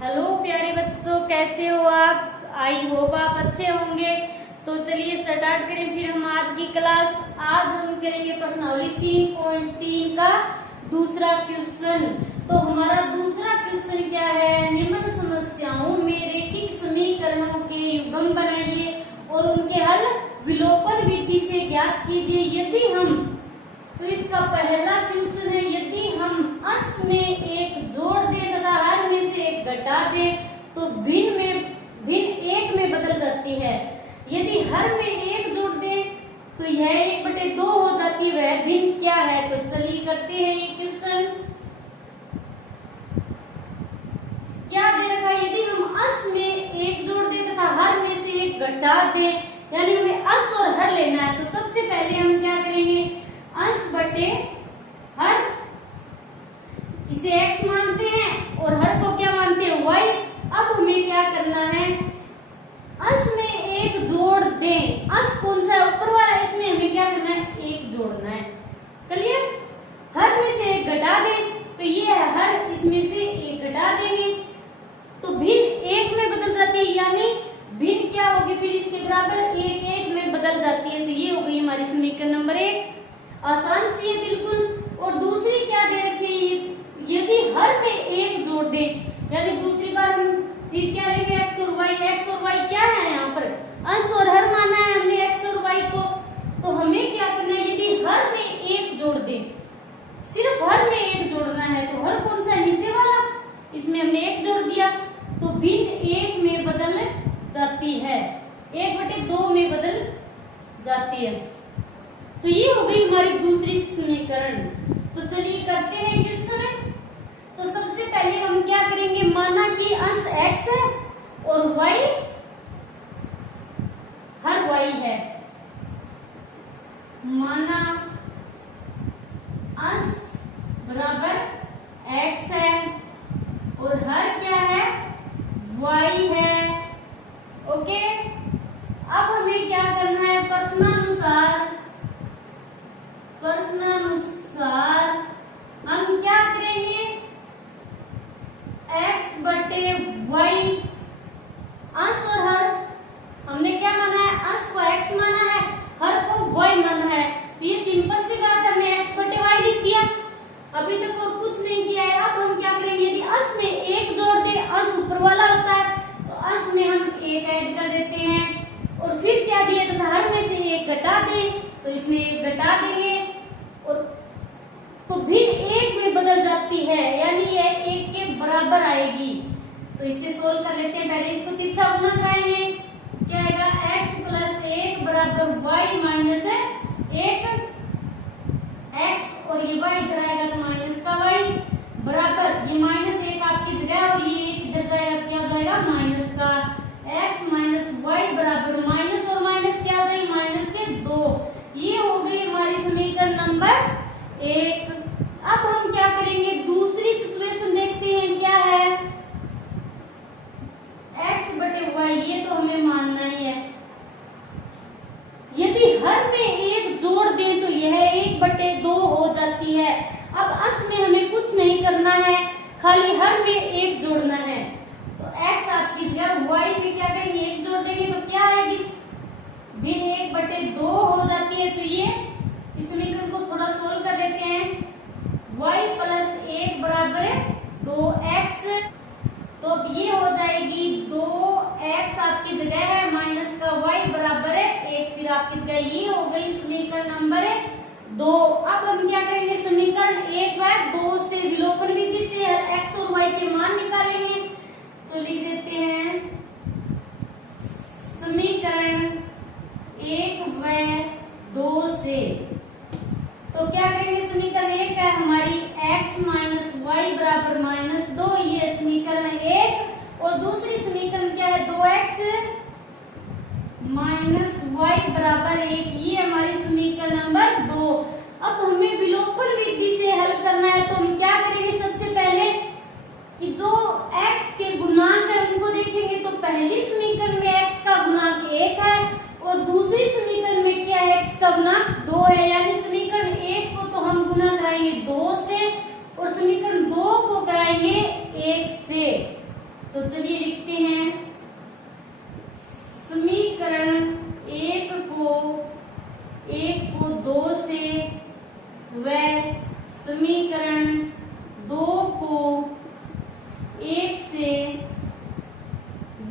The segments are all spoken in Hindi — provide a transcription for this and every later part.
हेलो प्यारे बच्चों, कैसे हो आप? आई होप आप अच्छे होंगे। तो चलिए स्टार्ट करें फिर हम आज की क्लास। आज हम करेंगे प्रश्नावली 3.3 का दूसरा क्वेश्चन। तो हमारा दूसरा क्वेश्चन क्या है? निम्न समस्याओं में रैखिक समीकरणों के युग्म बनाइए और उनके हल विलोपन विधि से ज्ञात कीजिए। यदि हम तो इसका पहला क्वेश्चन है, यदि हम अंश में एक जोड़ दें तथा हर में से एक घटा दें तो भिन्न एक में बदल जाती है। यदि हर में एक जोड़ दें तो यह 1/2 हो जाती है। वह भिन्न क्या है? तो चलिए करते हैं ये क्वेश्चन। क्या दे रखा है? यदि हम अंश में एक जोड़ दें तथा हर में से एक घटा दें, यानी हमें अंश और हर लेना है। तो सबसे पहले हम क्या करेंगे? अंश बटे हर, इसे x मानते हैं और हर को क्या मानते हैं? y। अब हमें क्या करना है? अंश में एक जोड़ दें। अंश कौन सा है? ऊपर वाला। इसमें हमें क्या करना है? एक जोड़ना है। क्लियर? हर में से एक घटा दें तो ये है हर, इसमें से एक घटा देंगे तो भिन्न एक में बदल जाती है, यानी भिन्न क्या होगी फिर इसके बराबर? एक में बदल जाती है। तो ये हो गई हमारी समीकरण नंबर 1। आसान सी है बिल्कुल। और दूसरी क्या दे रखी है? यदि हर में एक जोड़ दे, यानी दूसरी बार हम फिर क्या लेंगे? x और y। x और y क्या है? यहाँ पर अंश और हर माना है हमने x और y को। तो हमें क्या करना है? यदि हर में एक जोड़ दे, सिर्फ हर में एक जोड़ना है, तो हर कौन सा है? नीचे वाला। इसमें हमने एक जोड़ दिया तो भिन्न एक में बदल जाती है, 1/2 में बदल जाती है। तो ये हो गई हमारी दूसरी समीकरण। तो चलिए करते हैं क्वेश्चन। तो सबसे पहले हम क्या करेंगे? माना कि अंश x है और y हर y है। माना अंश बराबर x है और हर क्या है? y है। ओके, अब हमें क्या करना है? प्रश्नानुसार हम क्या करेंगे? x बटे y, अंश और हर हमने क्या माना है? अंश को x माना है, हर को y माना है। तो ये सिंपल सी बात है, हमने x बटे y लिख दिया। अभी तक और कुछ नहीं किया है। अब हम क्या करेंगे? यदि अंश में एक जोड़ दे, अंश ऊपर वाला होता है, तो अंश में हम एक ऐड कर देते हैं और फिर क्या दिया था? हर में से एक घटा दें तो इसमें एक घटा देंगे और तो भिन्न एक में बदल जाती है, यानी यह एक के बराबर आएगी। तो इसे सोल्व कर लेते हैं। पहले इसको तिरछा गुना कराएंगे। क्या आएगा? x + 1 बराबर y माइनस 1 x और ये y इधर आएगा तो माइनस का y बराबर ये -1 आपकी जगह और ये 1 इधर जाएगा तो क्या हो जाएगा? माइनस का x माइनस y बराबर माइनस और माइनस क्या हो जाएगी? माइनस के 2। ये हो गई हमारी समीकरण नंबर 1। अब हम क्या करेंगे? दूसरी सिचुएशन देखते हैं। क्या है? x बटे y, ये तो हमें मानना ही है। यदि हर में एक जोड़ दें तो यह 1/2 हो जाती है। अब अंश में हमें कुछ नहीं करना है, खाली हर में एक जोड़ना है। तो x आपकी जगह y में क्या करेंगे? एक जोड़ देंगे तो क्या आएगी? भिन्न 1/2 हो जाती है। तो ये इस समीकरण को थोड़ा सोल्व कर लेते हैं। y + 1 बराबर है 2x। तो अब ये हो जाएगी 2x आपकी जगह है माइनस का y बराबर है 1, फिर आपकी जगह ये हो गई समीकरण नंबर 2। अब हम क्या करेंगे? समीकरण 1 व 2 से विलोपन विधि से x और y के मान निकालेंगे। तो लिख देते हैं समीकरण 1 व 2 से। तो क्या करेंगे? समीकरण 1 है हमारी x माइनस y बराबर -2, ये समीकरण 1। और दूसरी समीकरण क्या है? 2x माइनस y बराबर 1, ये हमारी समीकरण नंबर 2। अब हमें विलोपन विधि से हल करना है। तो हम क्या करेंगे? सबसे पहले कि जो x के गुणांक है उनको देखेंगे। तो पहली समीकरण में x का गुणांक 1 है और दूसरी समीकरण में क्या है? x का गुणांक 2 है, यानी समीकरण 1 को तो हम गुना कराएंगे 2 से और समीकरण 2 को कराएंगे 1 से। तो तो चलिए लिखते हैं समीकरण एक को 2 से व समीकरण 2 को 1 से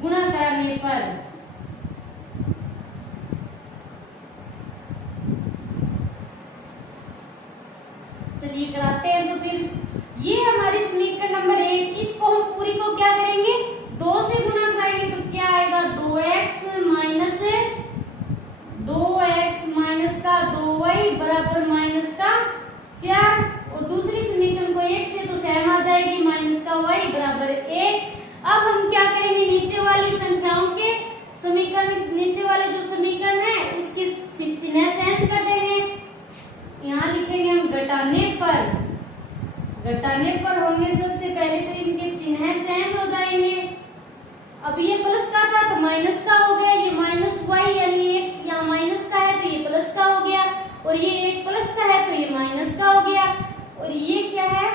गुणा करने पर चलिए कराते हैं। तो फिर ये हमारी समीकरण नंबर 1, इसको हम पूरी को क्या करेंगे 2 से गुणा करेंगे तो क्या आएगा 2x माइनस का 2y बराबर माइनस का 4 और दूसरी समीकरण को 1 से तो सेम आ जाएगी माइनस का y बराबर 1। अब हम क्या करेंगे नीचे वाली संख्याओं के समीकरण, नीचे वाले जो समीकरण है उसकी चिन्ह चेंज कर देंगे। यहाँ लिखेंगे हम घटाने पर होंगे सबसे पहले तो इनके चिन्ह चेंज हो जाएंगे। अब ये प्लस का था तो माइनस का हो गया, ये माइनस वाई यानी एक यहाँ माइनस का है तो ये प्लस का हो गया और ये एक प्लस का है तो ये माइनस का हो गया और ये क्या है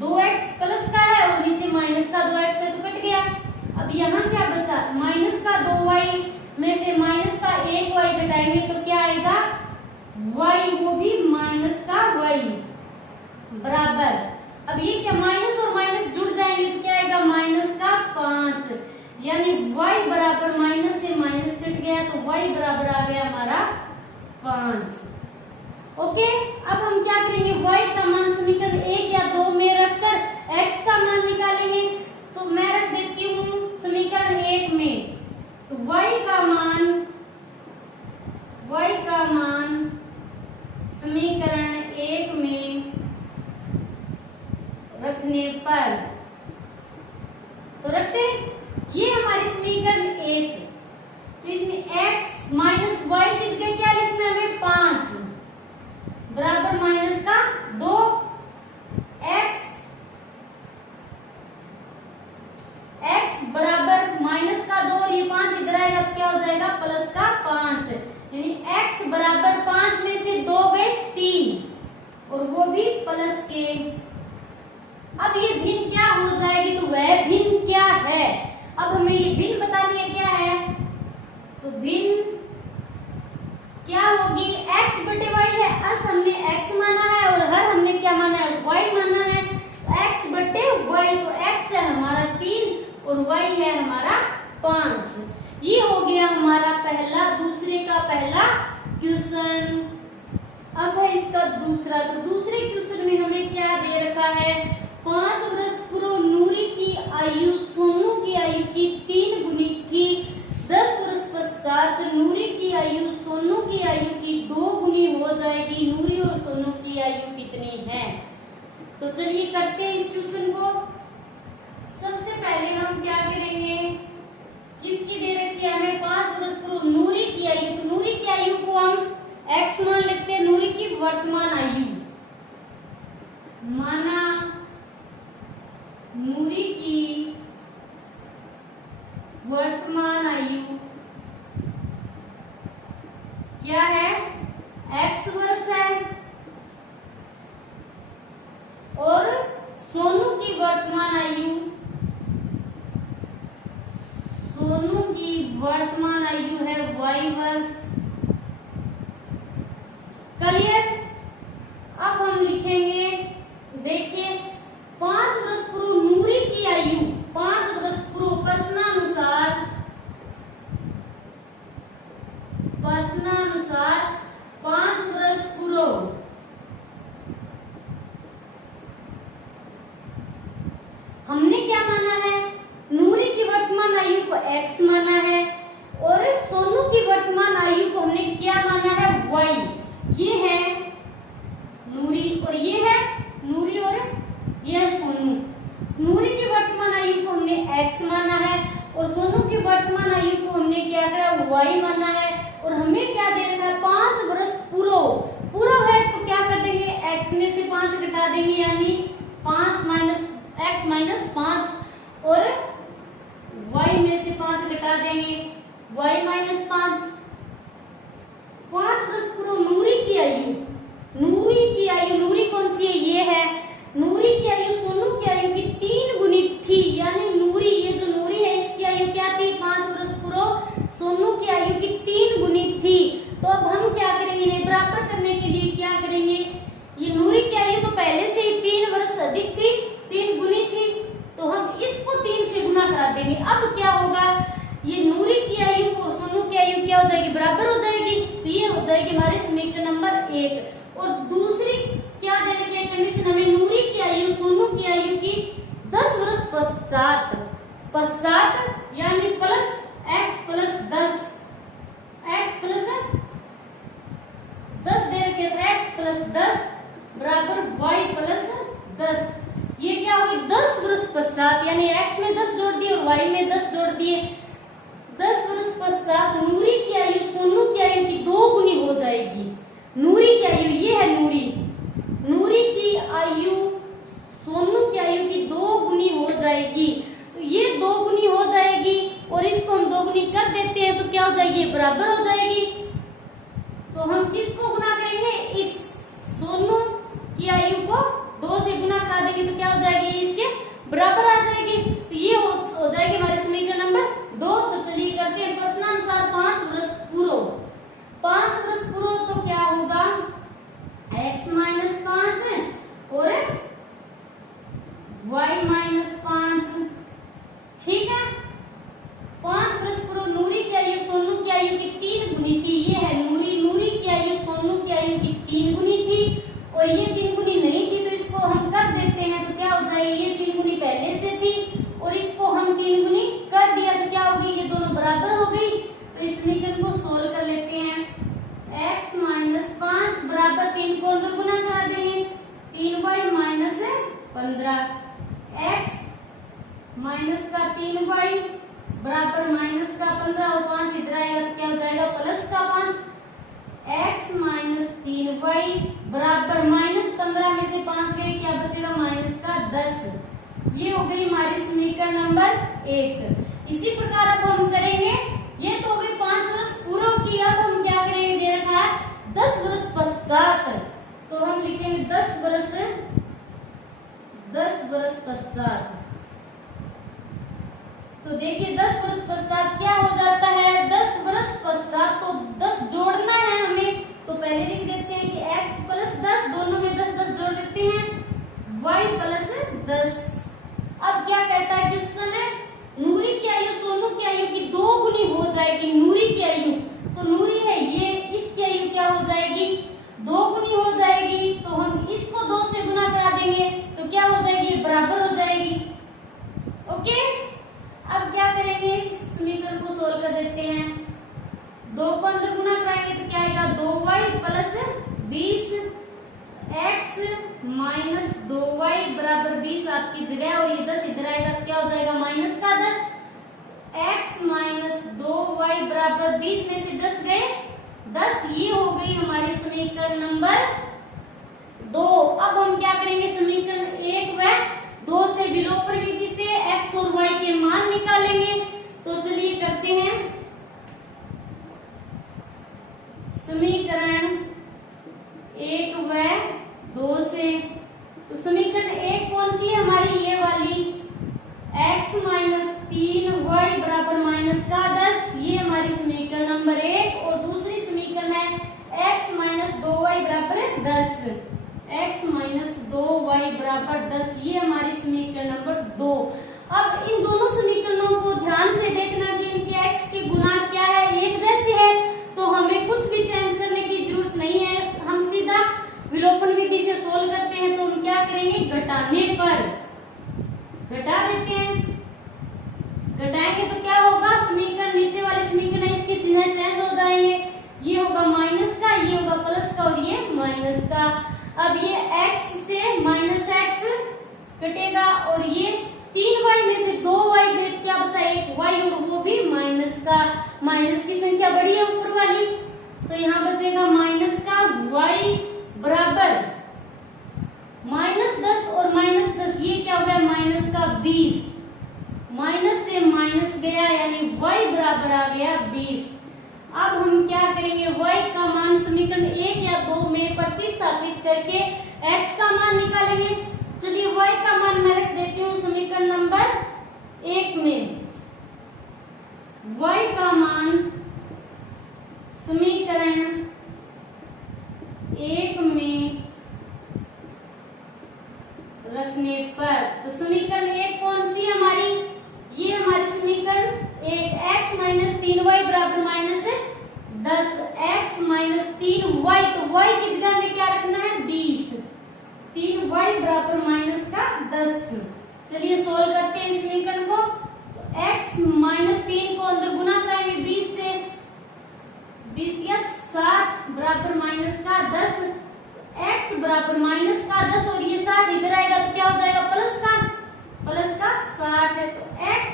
2x प्लस का है और नीचे माइनस का 2x है तो कट गया। अब यहाँ क्या बचा माइनस का 2y में से माइनस का 1y घटाएंगे तो क्या आएगा y, वो भी माइनस का y बराबर। अब ये क्या माइनस और माइनस जुड़ जाएंगे तो क्या आएगा माइनस का 5 यानी y बराबर माइनस से माइनस कट गया तो y बराबर आ गया हमारा 5। ओके, अब हम क्या करेंगे y का मान समीकरण 1 या 2 में रखकर x का मान निकालेंगे। तो मैं रख देती हूँ समीकरण 1 में, तो y का मान समीकरण 1 में रखने पर तो रखते ये हमारी समीकरण 1, तो इसमें x माइनस y की जगह क्या लिखना है हमें 5 बराबर माइनस का 2 x बराबर माइनस का 2 और ये 5 इधर आएगा तो क्या हो जाएगा प्लस का 5 यानी x बराबर 5 में से 2 गए 3 और वो भी प्लस के। अब ये भिन्न क्या हो जाएगी तो वह भिन्न क्या है, अब हमें ये भिन्न बतानी है क्या है, तो भिन्न क्या होगी x बटे y है, अस हमने x माना है और हर हमने क्या माना है y माना है, x बटे y तो x है हमारा 3 और y है हमारा 5। ये हो गया हमारा पहला दूसरे का पहला क्वेश्चन। अब है इसका दूसरा, तो दूसरे क्वेश्चन में हमें क्या दे रखा है 5 वर्ष पूर्व नूरी की आयु सोनू की आयु की 3 गुनी थी, 10 वर्ष पश्चात नूरी की आयु सोनू की आयु की 2 गुनी हो जाएगी, नूरी और सोनू की आयु कितनी है। तो चलिए करते हैं इस क्वेश्चन को। सबसे पहले हम क्या करेंगे, किसकी दे रखी है हमें 5 वर्ष पूर्व नूरी की आयु, तो नूरी की आयु को हम x मान लेते हैं, नूरी की वर्तमान आयु माना नूरी की वर्तमान आयु क्या है x वर्ष है और सोनू की वर्तमान आयु है y वर्ष। क्लियर। अब हम लिखेंगे, देखिए 5 वर्ष पूर्व नूरी की आयु 5 वर्ष पूर्व प्रश्नानुसार 5 वर्ष पूर्व हमने क्या माना है, नूरी की वर्तमान आयु को x माना है और सोनू की वर्तमान आयु को हमने क्या माना है y। ये है नूरी और ये है नूरी और ये है सोनू। नूरी की वर्तमान आयु को हमने x माना है और सोनू की वर्तमान आयु को हमने क्या करा y माना है और हमें क्या दे रखा है 5 वर्ष पूर्व है तो क्या कर देंगे x में से 5 घटा देंगे यानी 5 माइनस x माइनस 5 और y में से 5 घटा देंगे y माइनस 5 वर्ष पूर्व नूरी की आयु नूरी कौन सी है, ये है नूरी की आयु सोनू की आयु की 3 गुनी थी, यानी नूरी ये जो देंगे। अब क्या होगा, ये नूरी की आयु और सोनू की आयु क्या हो जाएगी, बराबर हो जाएगी। तो ये हो जाएगी हमारे समीकरण नंबर 1। और दूसरी क्या दे रखी है कंडीशन हमें, नूरी की आयु सोनू की आयु की 10 वर्ष पश्चात यानी plus x plus 10, x plus 10 दे रखे x प्लस 10 बराबर y प्लस 10। ये क्या होगी 10 वर्ष पश्चात, यानी x में 10 जोड़ दिए और y में 10 जोड़ दिए। 10 वर्ष पश्चात नूरी की आयु सोनू की आयु की 2 गुनी हो जाएगी। नूरी की आयु ये है नूरी की आयु सोनू की आयु की 2 गुनी हो जाएगी। तो ये 2 गुनी हो जाएगी और इसको हम 2 गुनी कर देते हैं तो क्या हो जाएगी, बराबर हो जाएगी। तो हम किसको गुना करेंगे, इस सोनू की आयु को 2 से गुना करा देंगे तो क्या हो जाएगी, इसके बराबर आ जाएगी। तो ये हो जाएगी हमारे समीकरण नंबर 2। तो चलिए करते हैं प्रश्नानुसार 5 वर्ष पूरो। 5 वर्ष पूरो तो क्या होगा, x माइनस 5 और y माइनस 5, ठीक है। 5 वर्ष पूर्व नूरी की आयु सोनू की आयु की 3 गुनी थी। ये है नूरी की आयु सोनू की आयु की 3 गुनी थी और ये 3 गुनी नहीं थी तो इसको हम कर देते हैं तो क्या हो जाएगी, ये 3 गुनी पहले से थी और इसको हम 3 गुनी कर दिया तो क्या होगी, ये दोनों बराबर हो गई। तो इस समीकरण को सोल्व कर लेते हैं। x माइनस 5 बराबर 3 को अंदर गुना करा देंगे, 3y माइनस 15, x माइनस का 3y बराबर माइनस का 15 और 5 इधर आएगा तो क्या हो जाएगा, प्लस का 5। x माइनस 3y बराबर माइनस 15 में से 5 गए, क्या बचेगा, माइनस का 10। ये हो गई हमारी समीकरण नंबर 1। इसी प्रकार अब हम करेंगे, ये तो हो गई 5 वर्ष पूर्व की। अब हम क्या करेंगे, दे रखा है 10 वर्ष पश्चात, तो हम लिखेंगे 10 वर्ष पश्चात। तो देखिए 10 वर्ष पश्चात क्या हो जाता है, 10 वर्ष पश्चात तो 10 जोड़ना है हमें, तो पहले लिख देते हैं कि x प्लस 10, दोनों में 10 10 जोड़ देते हैं, y प्लस 10। अब क्या कहता है कि उस समय नूरी की आयु सोनू की आयु की 2 गुनी हो जाएगी। नूरी की आयु तो नूरी है ये, इसकी आयु क्या हो जाएगी, 2 गुनी हो जाएगी। तो हम इसको 2 से गुना करा देंगे तो क्या हो जाएगी, बराबर हो जाएगी। ओके, अब क्या करेंगे, समीकरण को सोल्व कर देते हैं। 2 को अंदर गुना कराएंगे तो क्या आएगा, 2y plus 20, x minus 2y बराबर 20 आपकी जगह और ये 10 इधर आएगा तो क्या हो जाएगा, माइनस का 10। x माइनस 2y बराबर 20 में से 10 गए 10, ये हो गई हमारी समीकरण नंबर 2। अब हम क्या करेंगे, समीकरण 1 व 2 से विलोपन विधि से x और y के मान निकालेंगे। तो चलिए करते हैं समीकरण 1 व 2 से। तो समीकरण 1 कौन सी है हमारी, ये वाली, x माइनस 3y बराबर माइनस का 10, ये हमारी समीकरण नंबर 1। और दूसरी समीकरण है x माइनस 2y बराबर 10, x माइनस 2y बराबर 10, ये हमारी समीकरण नंबर 2। अब इन दोनों समीकरणों को ध्यान से देखना कि इनके x के गुना क्या है, एक जैसे है तो हमें कुछ भी चेंज करने की जरूरत नहीं है, हम सीधा विलोपन विधि से सोल्व करते हैं। तो हम क्या करेंगे, घटाने पर घटा देते हैं, घटाएंगे तो क्या होगा, समीकरण नीचे वाले समीकरण इसके चिन्ह चेंज हो जाएंगे, ये होगा माइनस का, ये होगा प्लस का और ये माइनस का। अब ये x से माइनस x कटेगा और ये 3y में से 2y गए क्या बचा, 1y और वो भी माइनस का। माइनस की संख्या बड़ी है ऊपर वाली तो यहाँ बचेगा माइनस का y बराबर -10 और -10, ये क्या हो गया, माइनस का 20, माइनस से माइनस गया यानी y बराबर आ गया 20। अब हम क्या करेंगे, y का मान समीकरण 1 या 2 में प्रतिस्थापित करके x का मान निकालेंगे। चलिए y का मान मैं रख देती हूँ समीकरण नंबर 1 में। y का मान समीकरण 1 में रखने पर, तो समीकरण 1 कौन सी है हमारी, ये हमारी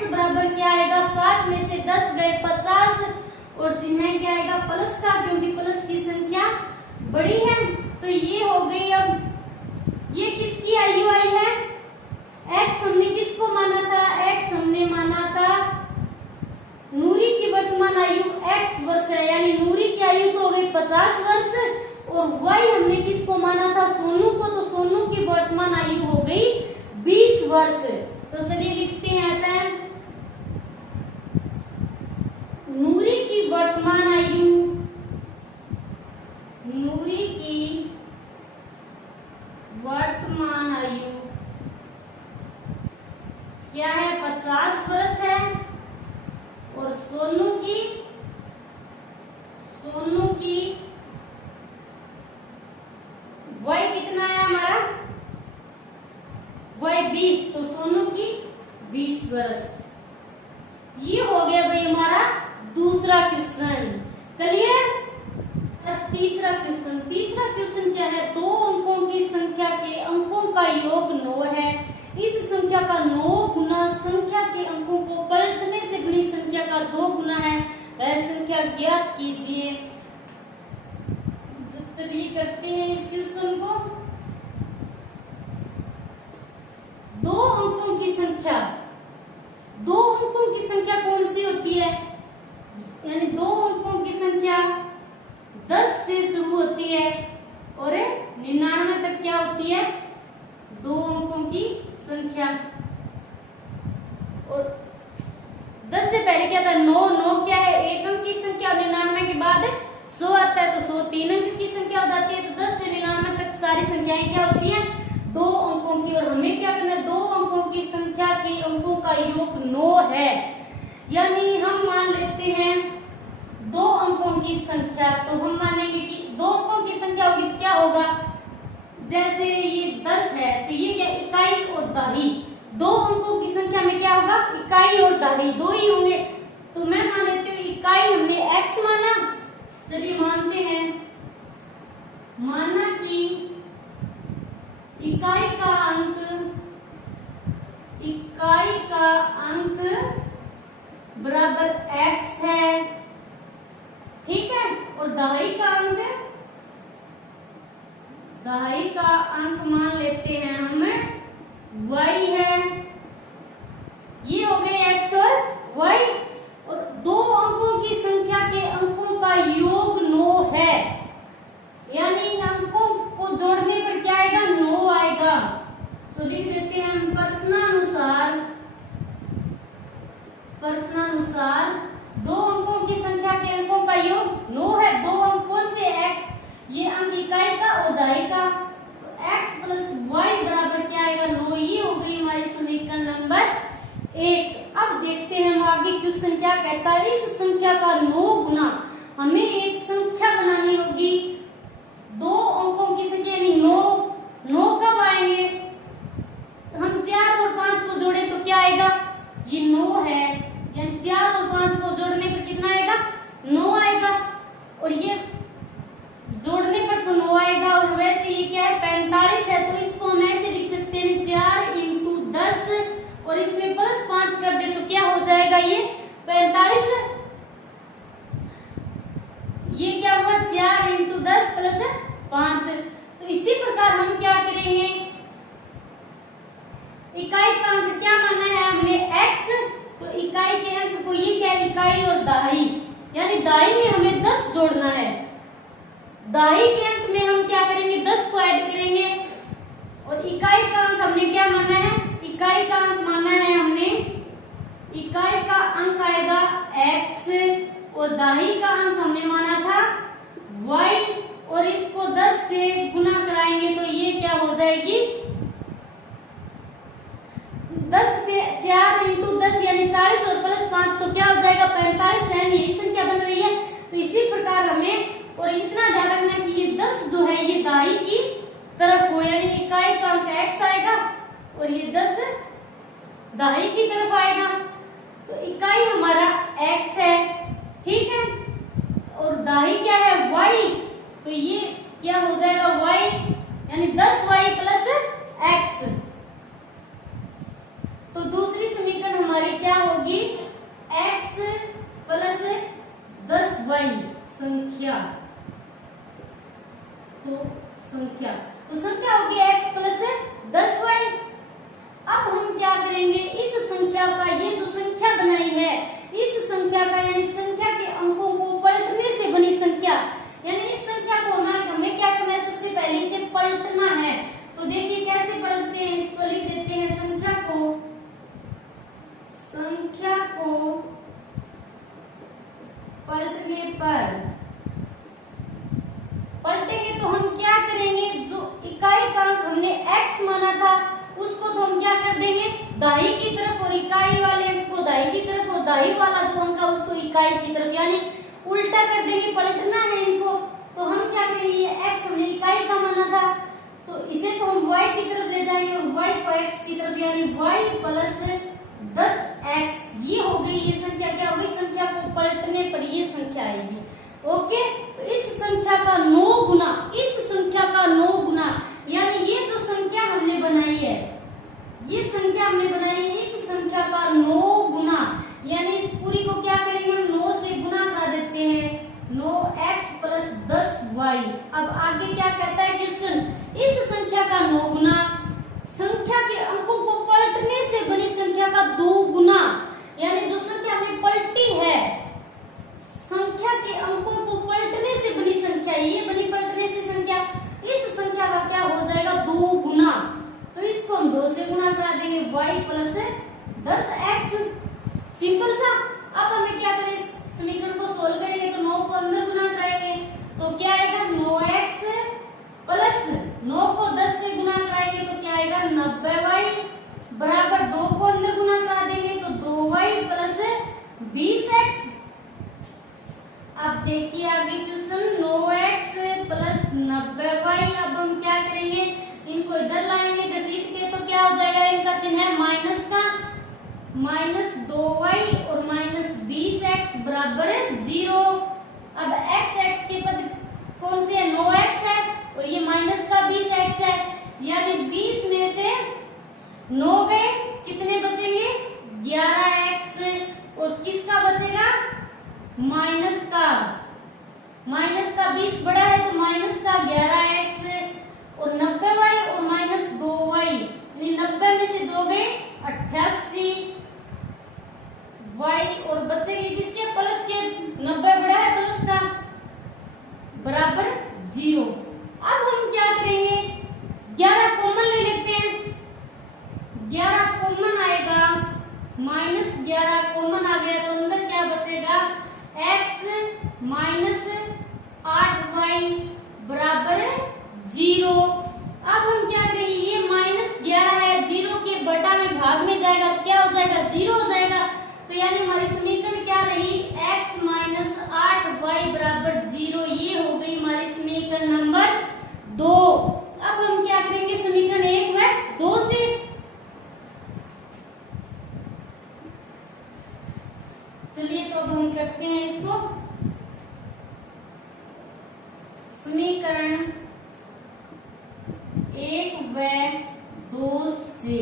x बराबर क्या आएगा, 60 में से 10 गए 50 और चिन्ह क्या आएगा प्लस का, क्योंकि प्लस की संख्या बड़ी है। तो ये हो गई। अब ये किसकी आयु आई है, x हमने किसको माना था, x हमने माना था नूरी की वर्तमान आयु x वर्ष है, यानी नूरी की आयु तो हो गई 50 वर्ष और y हमने किसको माना था, सोनू को, तो सोनू की वर्तमान आयु हो गई 20 वर्ष। तो चलिए लिखते हैं अपन नूरी की वर्तमान आयु, नूरी की वर्तमान आयु क्या है, 50 वर्ष है और सोनू की वय कितना है हमारा, वय 20, तो सोनू की 20 वर्ष। ये हो गया भाई हमारा दूसरा क्वेश्चन। क्लियर। तीसरा क्वेश्चन क्या है, दो अंकों की संख्या के अंकों का योग 9 है। इस संख्या का 9 गुना संख्या के अंकों को पलटने से बनी संख्या का 2 गुना है, वह संख्या ज्ञात कीजिए। तो चलिए करते हैं इस क्वेश्चन को। दो अंकों की संख्या कौन सी होती है, यानी दो अंकों की संख्या 10 से शुरू होती है और 99 तक क्या होती है, दो अंकों की संख्या। और 10 से पहले क्या था, 9 क्या है, एक अंक की संख्या, 99 के बाद 100 आता है, तो 100 3 अंक की संख्या हो जाती है। तो 10 से 99 तक सारी संख्याएं क्या होती हैं, दो अंकों की। और हमें क्या करना है, दो अंकों की संख्या के अंकों का योग 9 है, यानी हम मान लेते हैं दो अंकों की संख्या। तो हम मानेंगे कि दो अंकों की संख्या होगी तो क्या होगा, जैसे ये 10 है तो ये क्या, इकाई और दहाई। दो अंकों की संख्या में क्या होगा, इकाई और दहाई दो ही होंगे। तो मैं मान लेती हूँ इकाई हमने x माना, चलिए मानते हैं, माना कि इकाई का अंक बराबर x है, ठीक है। और दहाई का अंक मान लेते हैं हम y है। ये हो गए x और y। और दो अंकों की संख्या के अंकों का योग 9 है, यानी इन अंकों को जोड़ने पर क्या आएगा, 9 आएगा। तो लिख देते हैं हम प्रश्नानुसार दो अंकों की संख्या के अंकों का योग 9 है। दो अंक कौन से हैं, ये अंक इकाई का और दहाई का। तो x प्लस वाई बराबर क्या आएगा, 9। ये हो गई हमारी समीकरण नंबर 1। अब देखते हैं हम आगे क्वेश्चन क्या कहता है। इस संख्या का 9 गुना हमें एक संख्या बनानी होगी, दो अंकों की संख्या, यानी 9 कब आएंगे, हम 4 और 5 को जोड़े तो क्या आएगा, ये 9 है, यानी 4 और 5 को जोड़ने पर कितना आएगा, 9 आएगा। और ये जोड़ने पर तो 9 आएगा। और वैसे ये क्या है, 45 है, तो इसको हम ऐसे लिख सकते हैं 4 इंटू 10 और इसमें प्लस 5 कर दे तो क्या हो जाएगा, ये 45। ये क्या हुआ, 4 इंटू 10 प्लस 5। तो इसी प्रकार हम क्या करेंगे, इकाई का अंक क्या माना है हमने, x। तो इकाई के अंक को, ये क्या, इकाई और दहाई, यानी दहाई में हमें 10 जोड़ना है। दहाई के अंक में हम क्या करेंगे, 10 को ऐड करेंगे। और इकाई का अंक हमने क्या माना है, इकाई का अंक माना है हमने, इकाई का अंक आएगा x और दहाई का अंक हमने माना था y। और इसको 10 से गुना कराएंगे तो ये क्या हो जाएगी, 10 से 4 इंटू 10 यानी 40 और प्लस 5 तो क्या हो जाएगा, 45 है। यही संख्या बन रही है। तो इसी प्रकार हमें और इतना ध्यान रखना कि ये 10 जो है ये दहाई की तरफ हो, यानी इकाई का अंक x आएगा और ये 10 दहाई की तरफ आएगा। तो इकाई हमारा x है, ठीक है, और दहाई क्या है, y। तो ये क्या हो जाएगा, y, यानी 10y प्लस x। तो दूसरी समीकरण हमारी क्या होगी, x प्लस 10y संख्या। तो संख्या होगी x प्लस 10y। अब हम क्या करेंगे, इस संख्या का, ये जो संख्या बनाई है, इस संख्या का यानी संख्या के अंकों को पलटने से बनी संख्या, यानी इस संख्या को हमें क्या करना है, सबसे पहले इसे पलटना है। तो देखिए कैसे पलटते हैं, इसको लिख देते हैं, संख्या को पलटने पर, पलटेंगे तो हम क्या करेंगे, जो इकाई का अंक हमने x माना था उसको तो हम क्या कर देंगे, दाई की तरफ, और इकाई वाले अंक को दाई की तरफ, और दाई वाला जो अंक है उसको इकाई की तरफ, यानी उल्टा कर देंगे, पलटना है इनको। तो हम क्या करेंगे, ये x हमने इकाई का माना था तो इसे तो हम y की तरफ ले जाएंगे और y को x की तरफ, यानी y प्लस 10x। ये हो गई, ये संख्या क्या हो गई, संख्या को पलटने पर ये संख्या आएगी। ओके, तो इस संख्या का 9 गुना, इस संख्या का 9 गुना, यानी ये जो संख्या हमने बनाई है, ये संख्या हमने बनाई है, इस संख्या का 9 गुना, यानी इस पूरी को क्या करेंगे हम 9 से गुना करा देते हैं, 9x प्लस 10y। अब आगे क्या कहता है क्वेश्चन, इस संख्या का 9 गुना, संख्या के अंकों को पलटने से बनी संख्या का 2 गुना, यानी जो संख्या हमें पलटी है, संख्या के अंकों को पलटने से बनी संख्या, ये बनी पलटने से संख्या, इस संख्या का क्या हो जाएगा 2 गुना। तो इसको हम 2 से गुना करा देंगे, y प्लस 10x। सिंपल सा। अब हमें क्या करें, इस समीकरण को सोल्व करेंगे तो 9 को अंदर गुना कराएंगे तो क्या आएगा, 9x प्लस 9 को 10 से गुना कराएंगे तो क्या आएगा 90y बराबर 2 को अंदर गुना करा देंगे तो 2y प्लस 20x। अब देखिए आगे क्वेश्चन, 9x प्लस 90y। अब हम क्या करेंगे, इनको इधर लाएंगे घसीट के तो क्या हो जाएगा, इनका चिन्ह है माइनस का, माइनस 2y और माइनस 20x बराबर 0। अब x के पद कौन से है, 9x है और ये माइनस का 20x है, यानी 20 में से 9 गए, कितने बचेंगे 11x, और किसका बचेगा माइनस का 20 बड़ा है तो माइनस का 11x, और 90y और माइनस 2y, यानी 90 में से 2 गए 88 y, और बचेंगे किसके, प्लस के, 90 बड़ा है प्लस का, बराबर 0। अब हम क्या करेंगे, 11 कॉमन ले लेते हैं, 11 कॉमन आएगा, माइनस 11 कॉमन आ गया तो अंदर क्या बचेगा, x माइनस 8y बराबर 0। अब हम क्या करेंगे, ये माइनस 11 है, 0 के बटा में भाग में जाएगा तो क्या हो जाएगा, 0 हो जाएगा। तो यानी हमारी समीकरण क्या रही, x माइनस 8y बराबर 0। ये हो गई हमारी समीकरण नंबर 2। अब हम क्या करेंगे, समीकरण 1 व 2 से, चलिए तो अब हम करते हैं इसको, समीकरण 1 व 2 से।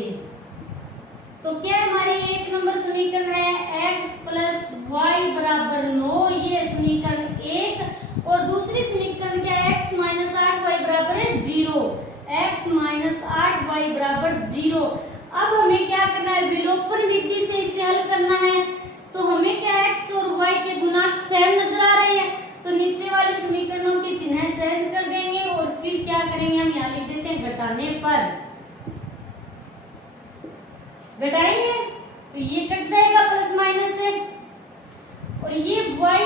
तो क्या हमारी 1 नंबर समीकरण है, x प्लस वाई बराबर 9, ये समीकरण 1, और दूसरी समीकरण क्या है, x माइनस 8y बराबर 0, x माइनस 8y बराबर 0। अब हमें क्या करना है, विलोपन विधि से इसे हल करना है। तो हमें क्या x और y के गुणांक सेम नजर आ रहे हैं, तो नीचे वाले समीकरणों के चिन्ह चेंज कर देंगे और फिर क्या करेंगे, हम यहाँ लिख देते हैं घटाने पर, घटाएंगे तो ये कट जाएगा प्लस माइनस से, और ये y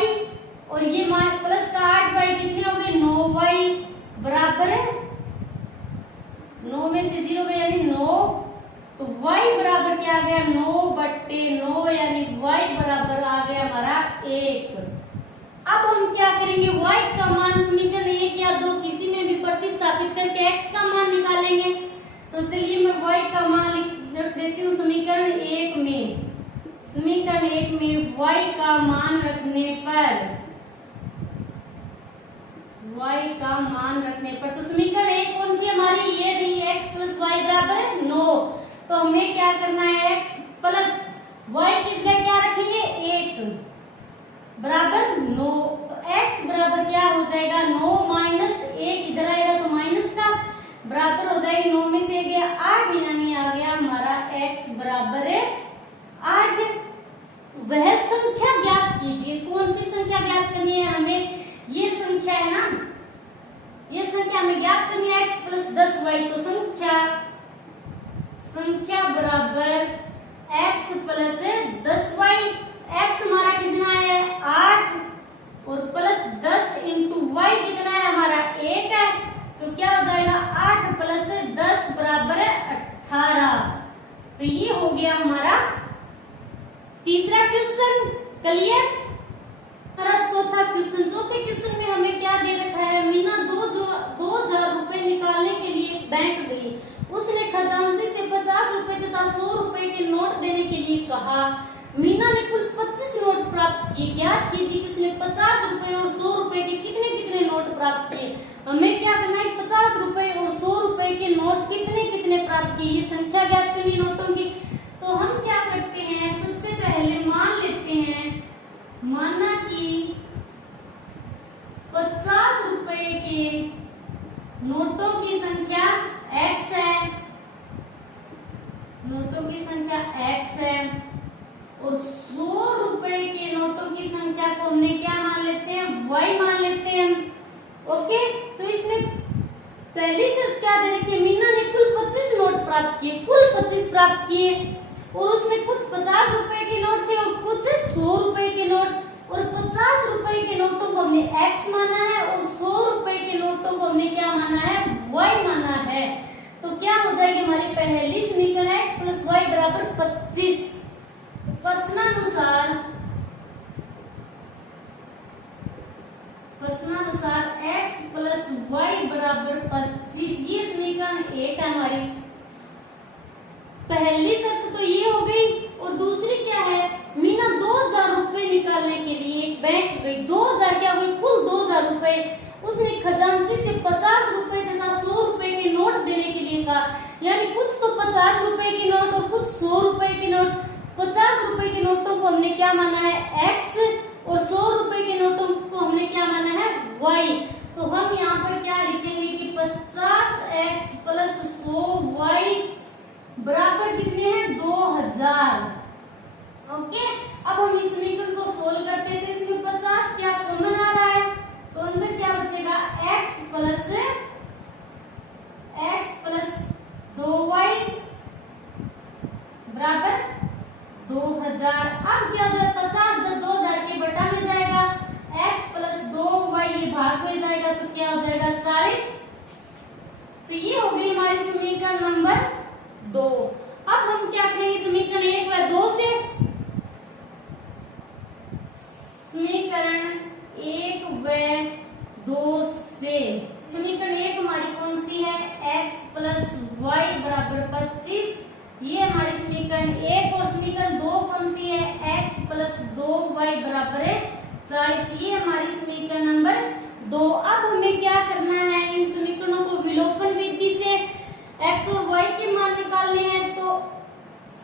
और ये प्लस का 8y कितने हो गए, 9y बराबर 9 में से 0 गया यानी 9, तो y बराबर क्या आ गया, 9/9, यानी y बराबर आ गया हमारा 1। अब हम क्या करेंगे, y का मान समीकरण 1 या 2 किसी में भी प्रतिस्थापित करके x का मान निकालेंगे। तो चलिए मैं y का मान रख देती हूँ समीकरण 1 में, समीकरण 1 में y का मान रखने पर, तो समीकरण 1 कौन सी हमारी, ये रही x प्लस वाई बराबर 9। तो हमें क्या करना है, x प्लस y की जगह क्या रखेंगे 1 बराबर 9। तो x बराबर क्या हो जाएगा 9 माइनस 1 इधर आएगा तो माइनस का बराबर हो जाएगी 9 में से गया 8 यानी आ गया हमारा x बराबर है 8। वह संख्या ज्ञात कीजिए। कौन सी संख्या ज्ञात करनी है हमें? ये संख्या है ना, ये संख्या हमें ज्ञात करनी है x प्लस 10y। तो संख्या बराबर x प्लस 10y। x हमारा कितना है 8 और प्लस 10 इंटू वाई कितना है हमारा 1 है। तो क्या हो जाएगा 8 प्लस 10 बराबर है 18। तो ये हो गया हमारा तीसरा क्वेश्चन। क्लियर? चौथा क्वेश्चन। चौथे क्वेश्चन में हमें क्या दे रखा है? मीना 2000 रुपए निकालने के लिए बैंक गई। उसने खजांची से 50 रुपए तथा 100 रुपए के नोट देने के लिए कहा। मीना ने कुल 25 नोट प्राप्त किए। ज्ञात कीजिए कि उसने 50 रुपए और 100 रुपए के कितने कितने नोट प्राप्त किए। हमें क्या करना है 50 रुपए और 100 रुपए के नोट कितने कितने प्राप्त किए, ये संख्या ज्ञात करनी नोटों की। तो हम क्या करते हैं, सबसे पहले मान लेते हैं, माना कि 50 रुपए के नोटों की संख्या x है, नोटों की संख्या x है और 100 रुपए के नोटों की संख्या को हमने क्या मान लेते हैं y मान लेते हैं। ओके, तो इसमें पहली शर्त क्या दे रखी है? मीना ने कुल 25 नोट प्राप्त किए, कुल 25 प्राप्त किए और उसमें कुछ 50 रुपए के नोट थे और कुछ 100 रुपए के नोट। और 50 रुपए के नोटों को हमने x माना है और 100 रुपए के नोटों को हमने क्या माना है y माना है। तो क्या हो जाएगी हमारी पहली समीकरण x प्लस वाई बराबर 25। प्रश्नानुसार x प्लस वाई बराबर 25, ये समीकरण 1 है हमारी। पहली शर्त तो ये हो गई और दूसरी क्या है? मीना 2000 रुपए निकालने के लिए एक बैंक गई। 2000 क्या हुई? कुल 2000 रुपए। उसने खजांची से 50 रुपए तथा 100 रुपए के नोट देने के लिए कहा। यानी कुछ तो 50 रुपए के नोट और कुछ 100 रुपए के नोट। 50 रुपए के नोटों को हमने क्या माना है x और 100 रुपए के नोटों को हमने क्या माना है y। तो हम यहाँ पर क्या लिखेंगे कि 50x प्लस 100y बराबर कितने हैं 2000। ओके, अब हम इस समीकरण को सोल्व करते हैं। तो इसमें 50 क्या कॉमन आ रहा है, तो अंदर क्या बचेगा x प्लस 2y बराबर 2000। अब क्या हो जाएगा 50 जब 2000 के बटा में जाएगा, x प्लस 2y ये भाग में जाएगा तो क्या हो जाएगा 40। तो ये हो गई हमारी समीकरण नंबर 2। अब हम क्या करेंगे समीकरण 1 व 2 से, समीकरण 1 व 2 से समीकरण 1 हमारी कौन सी है x प्लस वाई बराबर 25, ये हमारी समीकरण 1। और समीकरण 2 कौन सी है x प्लस 2y बराबर है 40, ये हमारी समीकरण नंबर 2। अब हमें क्या करना है, इन समीकरणों को विलोपन विधि से x और y के मान निकालने हैं। तो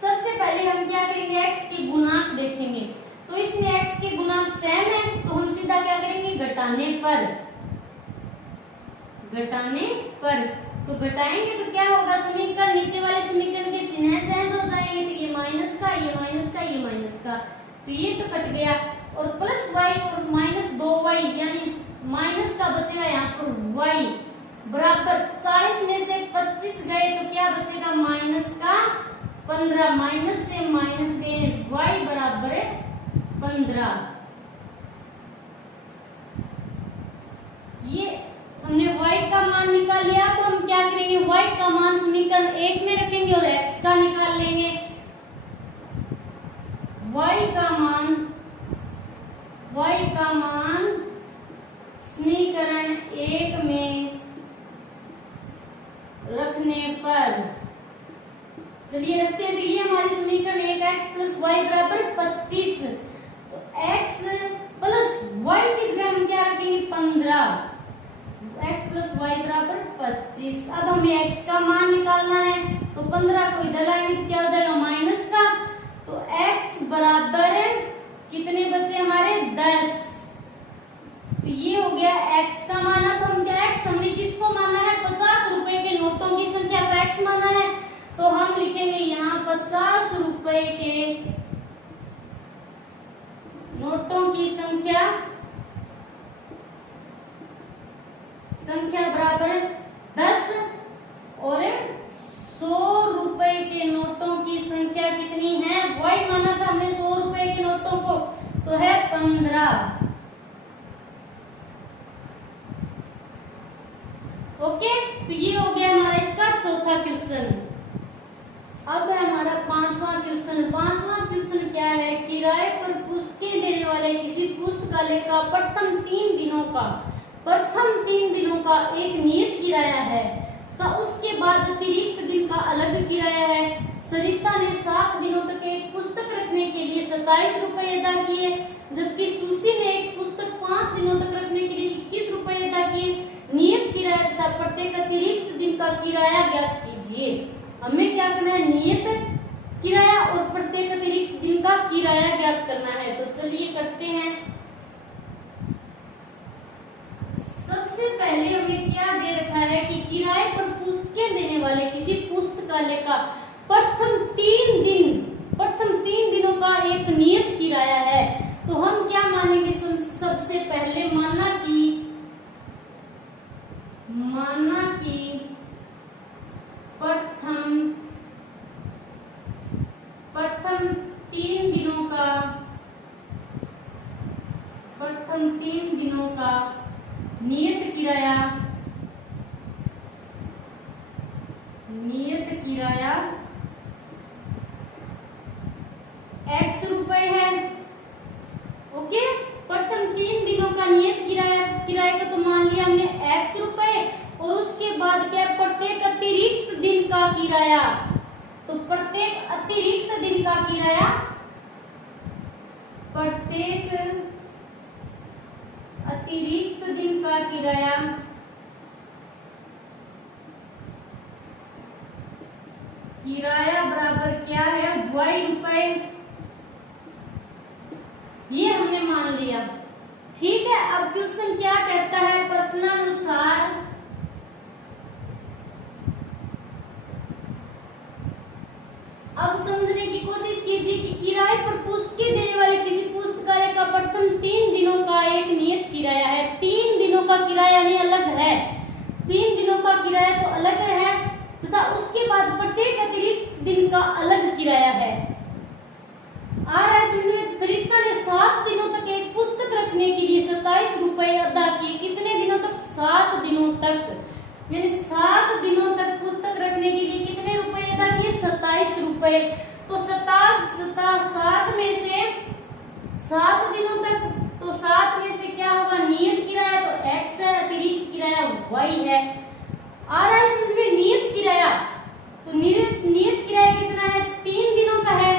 सबसे पहले हम क्या करेंगे x के गुणांक देखेंगे। तो इसमें x के गुणांक सेम है तो हम सीधा क्या करेंगे घटाने पर तो घटाएंगे तो क्या होगा, समीकरण नीचे वाले समीकरण के चिन्ह चेंज हो जाएंगे। तो ये माइनस का, ये माइनस का, ये माइनस का, तो ये तो कट गया। और प्लस y और माइनस 2y यानी माइनस का बचेगा यहाँ पर y बराबर 40 में से 25 गए तो क्या बचेगा माइनस का 15। माइनस से माइनस गए y बराबर है 15। ये हमने y का मान निकाल लिया। तो हम क्या करेंगे y का मान समीकरण 1 में रखेंगे और x का निकाल लेंगे। y का मान समीकरण 1 में रखने पर, चलिए रखते हैं। तो ये हमारी समीकरण 1 x प्लस वाई बराबर 25। तो x प्लस वाई की जगह हम क्या रखेंगे 15, x प्लस वाई बराबर 25। अब हमें x का मान निकालना है तो 15 को इधर लाएंगे तो क्या हो जाएगा माइनस का। तो x बराबर कितने बचे हमारे 10। तो ये हो गया x का माना। तो हम क्या x हमने किसको माना है 50 रुपए के नोटों की संख्या को x माना है। तो हम लिखेंगे यहाँ 50 रुपए के नोटों की संख्या बराबर 10 और 100 रुपए के नोटों की संख्या कितनी है वही माना था हमने 100 रुपए के नोटों को, तो है 15। ओके, तो ये हो गया हमारा इसका चौथा क्वेश्चन। अब है हमारा पांचवा क्वेश्चन। पांचवा क्वेश्चन क्या है, किराए पर पुस्तकें देने वाले किसी पुस्तकालय का प्रथम 3 दिनों का एक नियत किराया है तो उसके बाद अतिरिक्त दिन का अलग किराया है। सरिता ने 7 दिनों तक एक पुस्तक रखने के लिए 27 रुपए अदा किए, जबकि सुशी ने एक पुस्तक 5 दिनों तक रखने के लिए 21 रुपए अदा किए। नियत किराया तथा प्रत्येक अतिरिक्त दिन का किराया ज्ञात कीजिए। हमें क्या करना है, नियत किराया और प्रत्येक अतिरिक्त दिन का किराया ज्ञात करना है। तो चलिए करते हैं। सबसे पहले हमें क्या दे रखा है कि किराए पर पुस्तकें देने वाले किसी पुस्तकालय का प्रथम 3 दिनों का एक नियत किराया है। तो हम क्या मानेंगे, सबसे पहले माना कि प्रथम 3 दिनों का नियत किराया x रुपए है। ओके, प्रथम 3 दिनों का नियत किराए को तो मान लिया हमने x रुपए, और उसके बाद क्या प्रत्येक अतिरिक्त दिन का किराया। तो प्रत्येक अतिरिक्त दिन का किराया बराबर क्या है y रुपए, ये हमने मान लिया। ठीक है, अब क्वेश्चन क्या कहता है, प्रश्नानुसार अब समझने की कोशिश कीजिए कि किराए पर पुस्तकें देने वाले किसी पुस्तकालय का प्रथम 3 दिनों का एक नियत किराया है। 3 दिनों का किराया नहीं अलग है, 3 दिनों का किराया तो अलग है तथा उसके बाद प्रत्येक अतिरिक्त दिन का अलग किराया है। आ रहा है समझ में। सरिता ने 7 दिनों तक एक पुस्तक रखने के लिए 27 रुपए अदा किए। कितने दिनों तक, 7 दिनों तक, यानी 7 दिनों तक पुस्तक रखने के लिए कितने रुपए अदा किए, 27 रुपए। तो 7 में से 7 दिनों तक, तो 7 में से क्या होगा, नियत किराया तो x है, अतिरिक्त किराया y है। आ रहा है समझ में। नियत किराया, तो नियत किराया कितना है, 3 दिनों का है।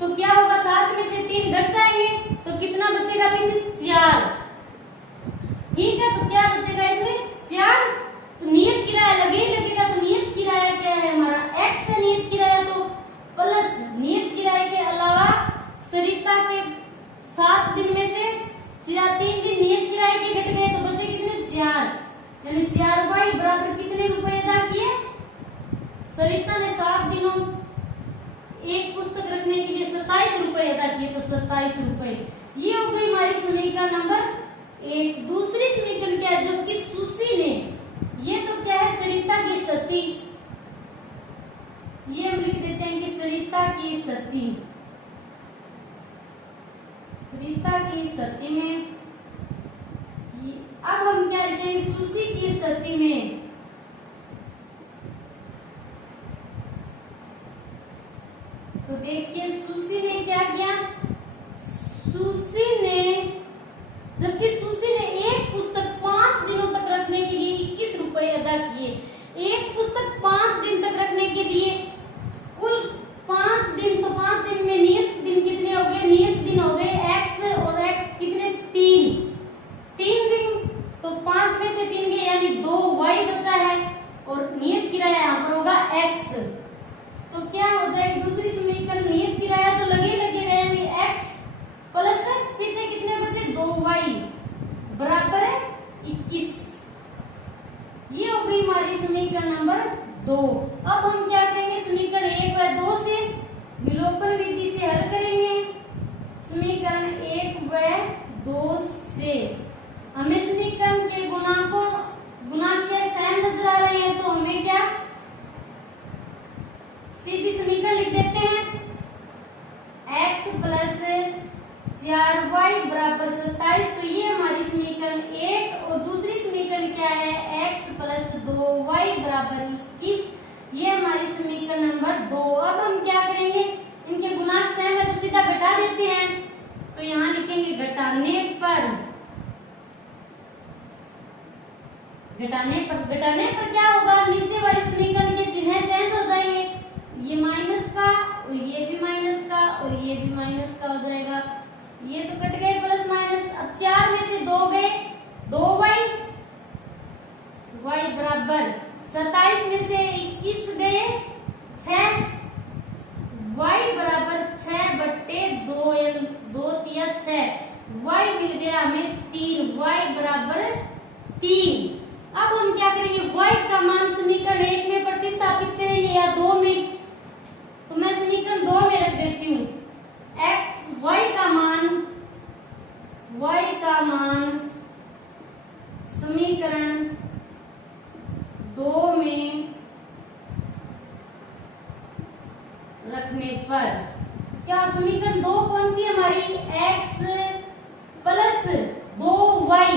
तो क्या होगा, 7 में से 3 घट जाएंगे तो कितना बचेगा पीछे, 4। ठीक है, तो क्या बचेगा इसमें, 4। तो नियत किराया लगे ही लगेगा। तो नियत किराया क्या है हमारा, x है नियत किराया, तो प्लस नियत किराए के अलावा सरिता के 7 दिन में से 3 दिन नियत किराए के घट गए, तो बचे कितने, 4, यानी 4y बराबर कितने रुपए अदा किए। सरिता ने 7 दिनों एक पुस्तक रखने के लिए 27 रुपए अदा किए, तो 27 रुपए। ये हो गई हमारी समीकरण नंबर 1। दूसरी समीकरण क्या है, जबकि सुशी ने, ये तो क्या है, सरिता की स्थिति, ये हम लिख देते हैं कि सरिता की स्थिति में, अब हम क्या लिखेंगे, सुशी की स्थिति में। तो देखिए सुशी ने क्या किया, जबकि सुशी ने एक पुस्तक 5 दिनों तक रखने के लिए 21 रुपए अदा किए। एक पुस्तक 5 दिन तक रखने के लिए कुल 5 दिन, तो 5 दिन में नियत दिन कितने हो गए, नियत दिन हो गए x, और x कितने, 3 दिन, तो 5 में से 3 गए यानी 2y प्लस 4y बराबर 27। तो ये हमारी समीकरण 1 और दूसरी समीकरण क्या है, x प्लस 2y बराबर 21। ये हमारी समीकरण नंबर 2। अब हम क्या करेंगे, इनके गुणांक सेम है तो सीधा घटा देते हैं। तो यहाँ लिखेंगे घटाने पर क्या होगा, नीचे वाली समीकरण के चिन्ह चेंज हो जाएंगे, ये माइनस का और ये भी माइनस का और ये भी माइनस का हो जाएगा, ये तो कट गए प्लस माइनस। अब 4 में से 2 गए, 2y, y बराबर 27 में से 21 गए 6, y बराबर 6/2 या 2 तिया 6, y मिल गया हमें 3, y बराबर 3। अब हम क्या करेंगे, y का मान समीकरण 1 में प्रतिस्थापित करेंगे या 2 में, तो मैं समीकरण 2 में रख देती हूँ। y का मान समीकरण 2 में रखने पर क्या समीकरण 2 कौन सी हमारी, x प्लस 2y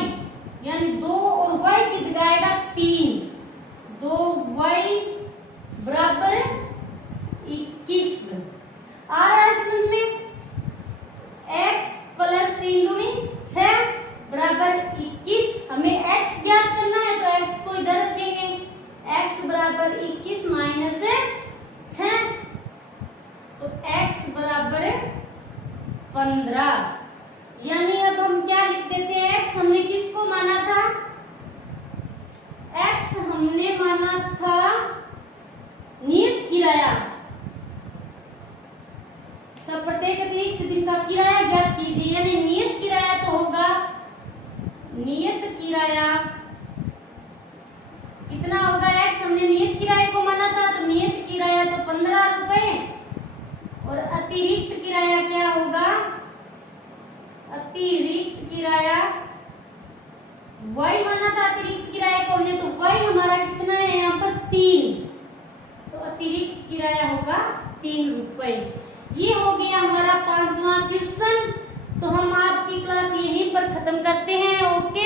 यानी 2 और y की जगह आएगा 3, 2y बराबर 21 आ रहा है समझ में। x प्लस 3 दूनी 6 बराबर 21। हमें x ज्ञात करना है तो x को इधर रखेंगे, x बराबर 21 माइनस 6, तो x बराबर 15। यानी अब हम क्या लिख देते हैं, x हमने किसको माना था, x हमने माना था नियत किराया। तब प्रत्येक अतिरिक्त दिन का किराया ज्ञात कीजिए, यानी नियत किराया तो होगा, नियत किराया कितना होगा, x हमने नियत किराए को माना था तो नियत किराया तो 15 रुपए, और अतिरिक्त किराया क्या होगा, अतिरिक्त किराया y माना था अतिरिक्त किराए को हमने, तो y हमारा कितना है यहाँ पर 3, तो अतिरिक्त किराया होगा 3 रुपए। ये हो गया हमारा 5वां क्वेश्चन। तो हम आज की क्लास यहीं पर खत्म करते हैं। ओके।